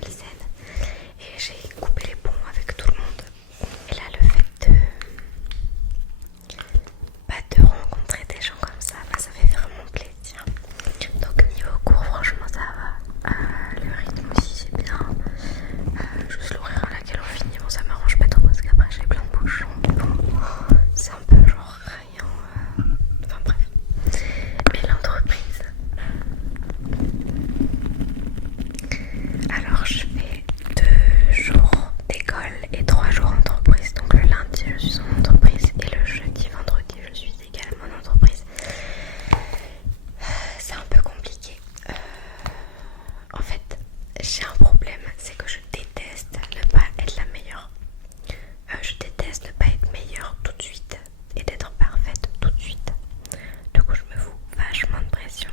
malsaine et j'ai coupé les ponts avec tout le monde. Et là le fait de rencontrer des gens comme ça, ça fait vraiment plaisir. Donc niveau cours franchement ça va, le rythme aussi c'est bien, juste l'horaire à laquelle on finit, bon ça m'arrange pas trop parce qu'après j'ai plein de bouchons, mais bon c'est un peu genre rien, enfin bref. Mais l'entreprise, alors je fais 2 jours d'école et 3 jours d'entreprise. Donc le lundi je suis en entreprise et le jeudi, vendredi je suis également en entreprise. C'est un peu compliqué. En fait j'ai un problème, c'est que je déteste ne pas être la meilleure. Je déteste ne pas être meilleure tout de suite et d'être parfaite tout de suite. Du coup je me fous vachement de pression.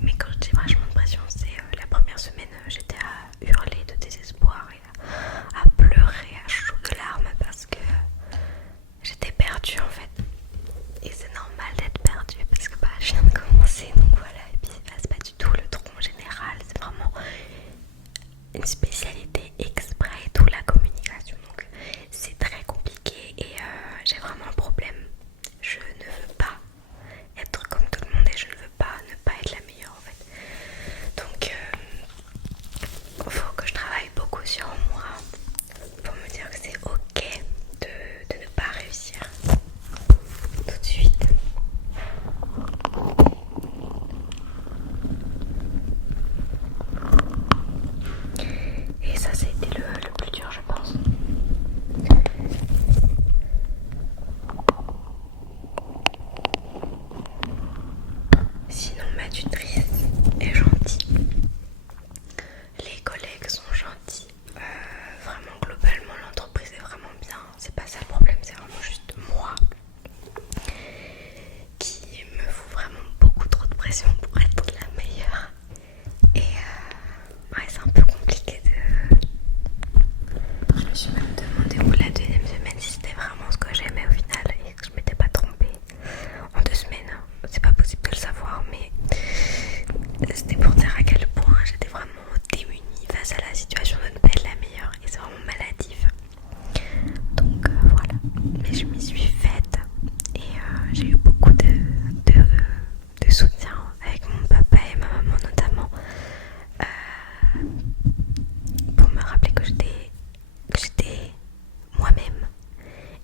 Mais quand je dis vachement de pression, c'est la première semaine j'étais à hurler de désespoir et à pleurer à chaudes larmes parce que j'étais perdue en fait. Et c'est normal d'être perdue parce que je viens de commencer, donc voilà. Et puis c'est pas du tout le tronc général, c'est vraiment une spécialité exprès et tout, la communication. Donc c'est très compliqué et j'ai vraiment un problème. Je ne veux pas être comme tout le monde et je ne veux pas ne pas être la meilleure en fait. Donc il faut que je travaille beaucoup sur moi pour me dire que c'est ok de ne pas réussir tout de suite. Et ça a été le plus dur je pense. Sinon ma tutrice est gentille, les collègues sont gentils, vraiment globalement l'entreprise est vraiment bien, c'est pas ça le problème, c'est vraiment juste moi qui me fout vraiment beaucoup trop de pression pour être la meilleure. Et ouais, c'est un peu compliqué de... Je me suis même demandé la deuxième semaine si c'était vraiment ce que j'aimais au final et que je m'étais pas trompée. En 2 semaines, c'est pas possible de le savoir, mais c'était pour dire à quel point j'étais vraiment démunie face à la situation de ne pas être la meilleure et c'est vraiment maladif. Donc voilà, mais je m'y suis faite et j'ai eu beaucoup de soutien avec mon papa et ma maman notamment pour me rappeler que j'étais moi-même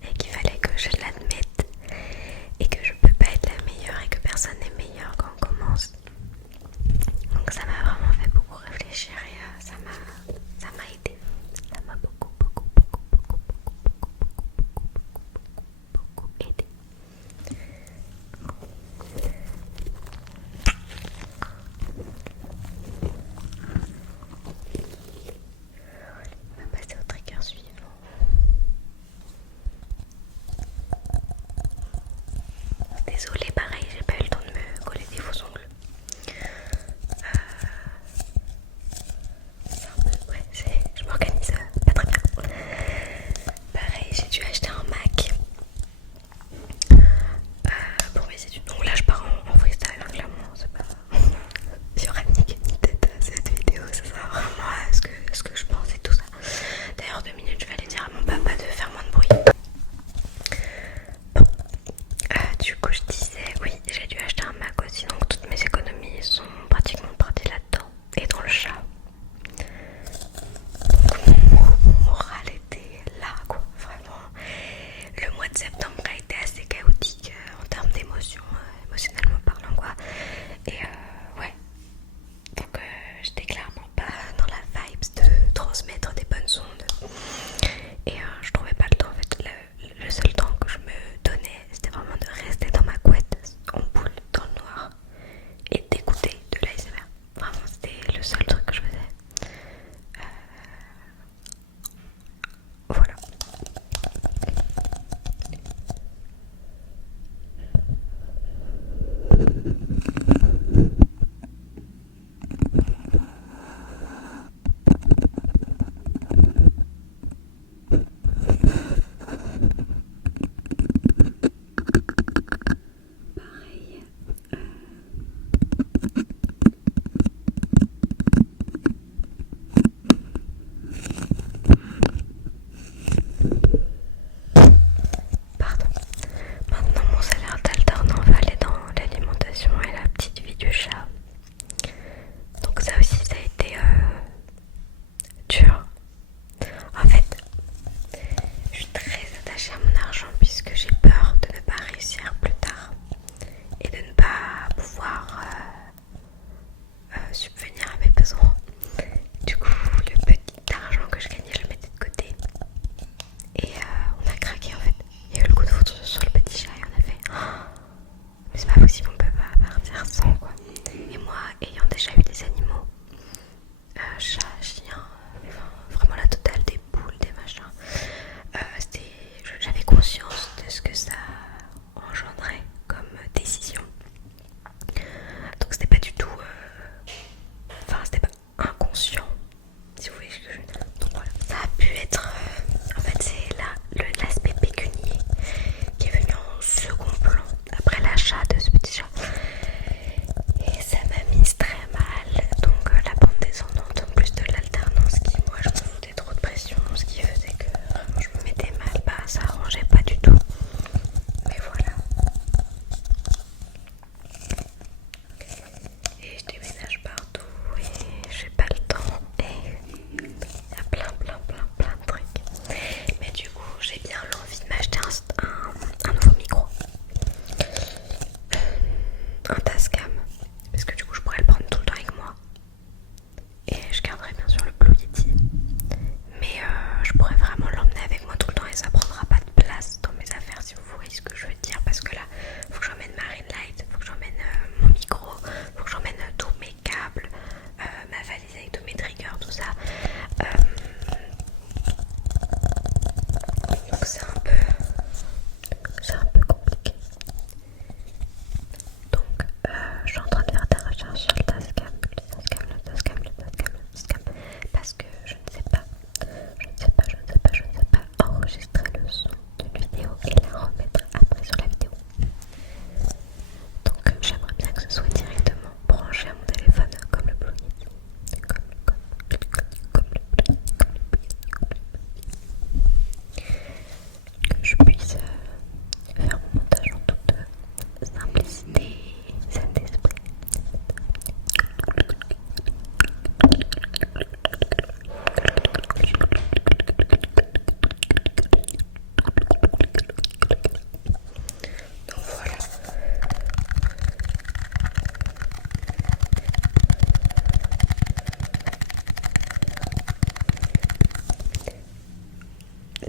et qu'il fallait que je l'admette et que je peux pas être la meilleure et que personne n'est meilleur quand on commence. Donc ça m'a vraiment fait beaucoup réfléchir et ça m'a aidé. Ça m'a beaucoup aidé. On va passer au trigger suivant. Désolée, pareil, j'ai pas eu le temps de me coller des faux ongles. Ouais, je m'organise pas très bien. Pareil, j'ai dû acheter un Mac pour mes études. Donc là, je pars en freestyle, hein, clairement. C'est pas... J'aurais niqué une tête à cette vidéo. Ça sera vraiment à ce que je pense et tout ça. D'ailleurs, 2 minutes, je vais aller dire à mon papa de faire moins de bruit. Bon, du coup, je disais, oui,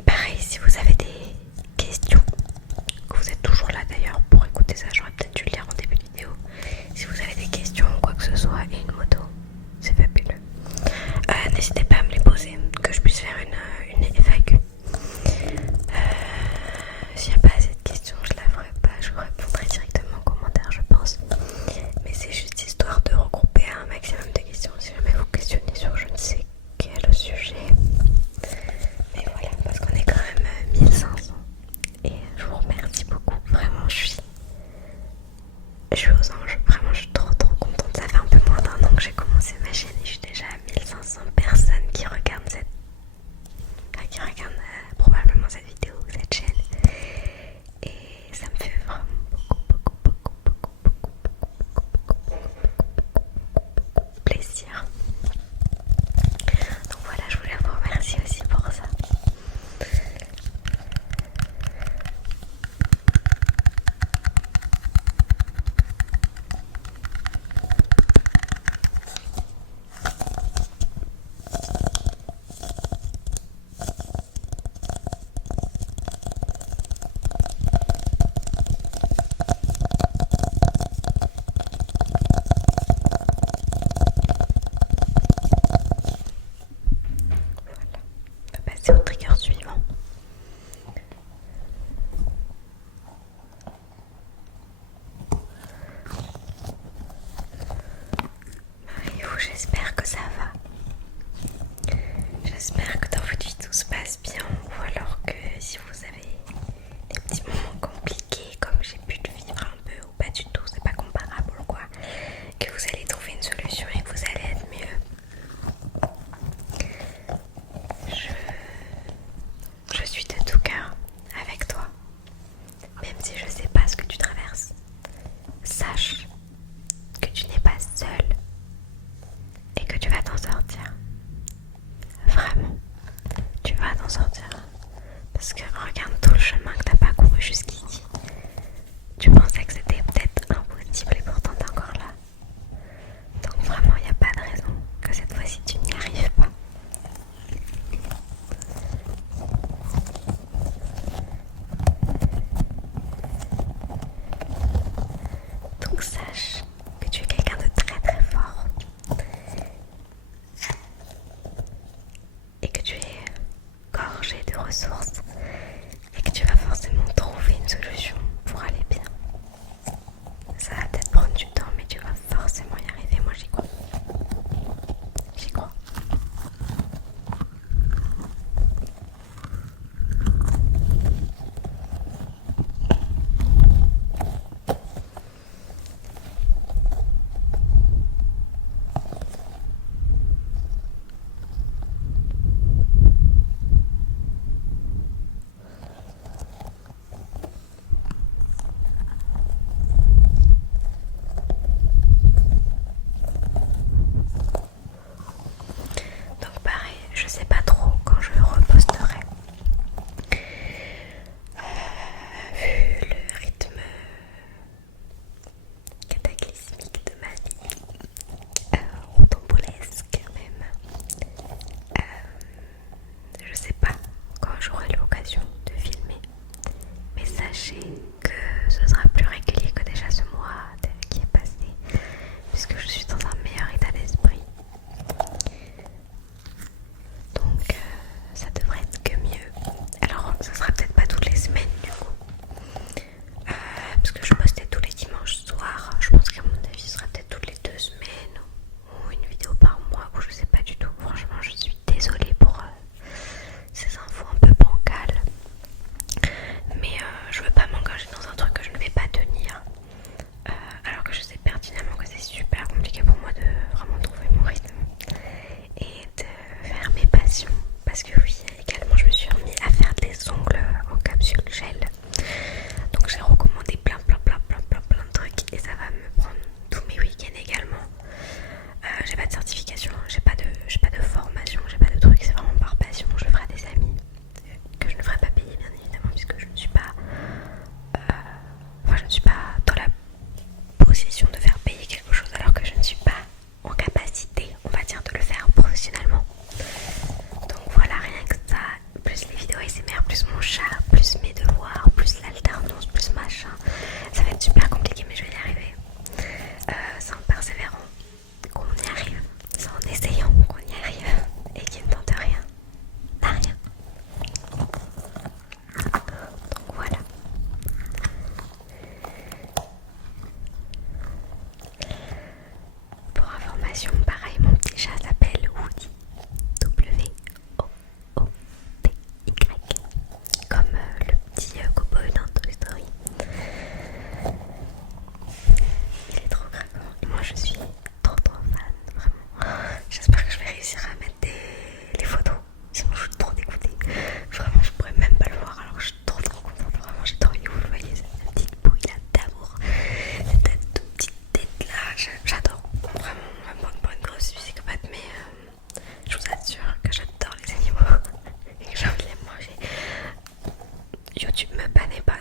pareil, si vous avez des questions, que vous êtes toujours là d'ailleurs pour écouter ça, j'aurais peut-être dû le lire en début de vidéo. Si vous avez des questions ou quoi que ce soit et une moto, c'est fabuleux. N'hésitez pas à me les poser, que je puisse faire une FAQ. S'il n'y a pas assez de questions, je la ferai pas, je vous répondrai directement en commentaire, je pense. Mais c'est juste histoire de regrouper un maximum de questions si jamais vous questionnez sur je ne sais quel sujet. Mais voilà, parce qu'on est quand même 1500 et je vous remercie beaucoup. Vraiment, je suis aux anges. Vraiment, je suis trop contente. Ça fait un peu moins d'un an que j'ai commencé ma chaîne et je suis déjà à 1500 personnes qui regardent probablement cette vidéo ou cette chaîne. Et ça me fait vraiment beaucoup plaisir. Donc voilà, je voulais vous remercier aussi pour ça. On va passer au trigger suivant. Marie-vous, j'espère que ça va. J'espère que dans votre vie tout se passe bien, ou alors que si vous avez des petits moments compliqués comme j'ai pu le vivre un peu ou pas du tout, c'est pas comparable ou quoi, que vous allez trouver une solution et que vous allez être mieux. Je suis de tout cœur avec toi, même si je sais pas ce que tu traverses. Sache que tu n'es pas seul et que tu vas t'en sortir. Vraiment, tu vas t'en sortir. Parce que regarde tout le chemin que t'as parcouru jusqu'ici. Tu pensais que c'était peut-être impossible et pourtant t'es encore là. Donc vraiment, il n'y a pas de raison que cette fois-ci tu n'y arrives pas. Donc sache que tu es quelqu'un de très fort et que tu es gorgé de ressources et que tu vas forcément trouver une solution pour aller bien. Ça va peut-être prendre du temps, mais tu vas forcément y arriver. Moi, j'y crois. J'y crois.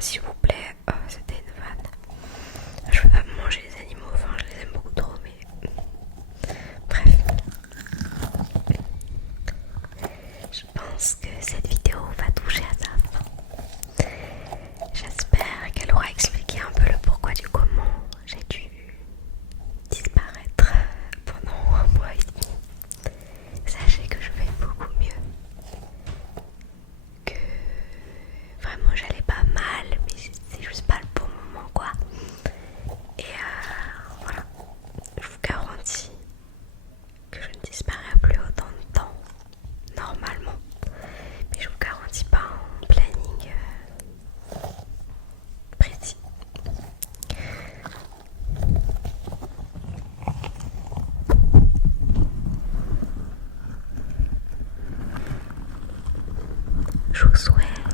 s'il vous plaît, c'était une vanne. Je peux pas manger les animaux, enfin je les aime beaucoup trop, mais bref. Je pense que cette vidéo va toucher à sa fin. J'espère qu'elle aura expliqué un peu le pourquoi du comment j'ai dû disparaître pendant un mois et demi. Sachez que je vais beaucoup mieux. Que vraiment j'allais pas mal, mais c'est juste pas le bon moment quoi. Et voilà, je vous garantis que je ne disparais plus autant de temps normalement, mais je vous garantis pas un planning précis. Je vous souhaite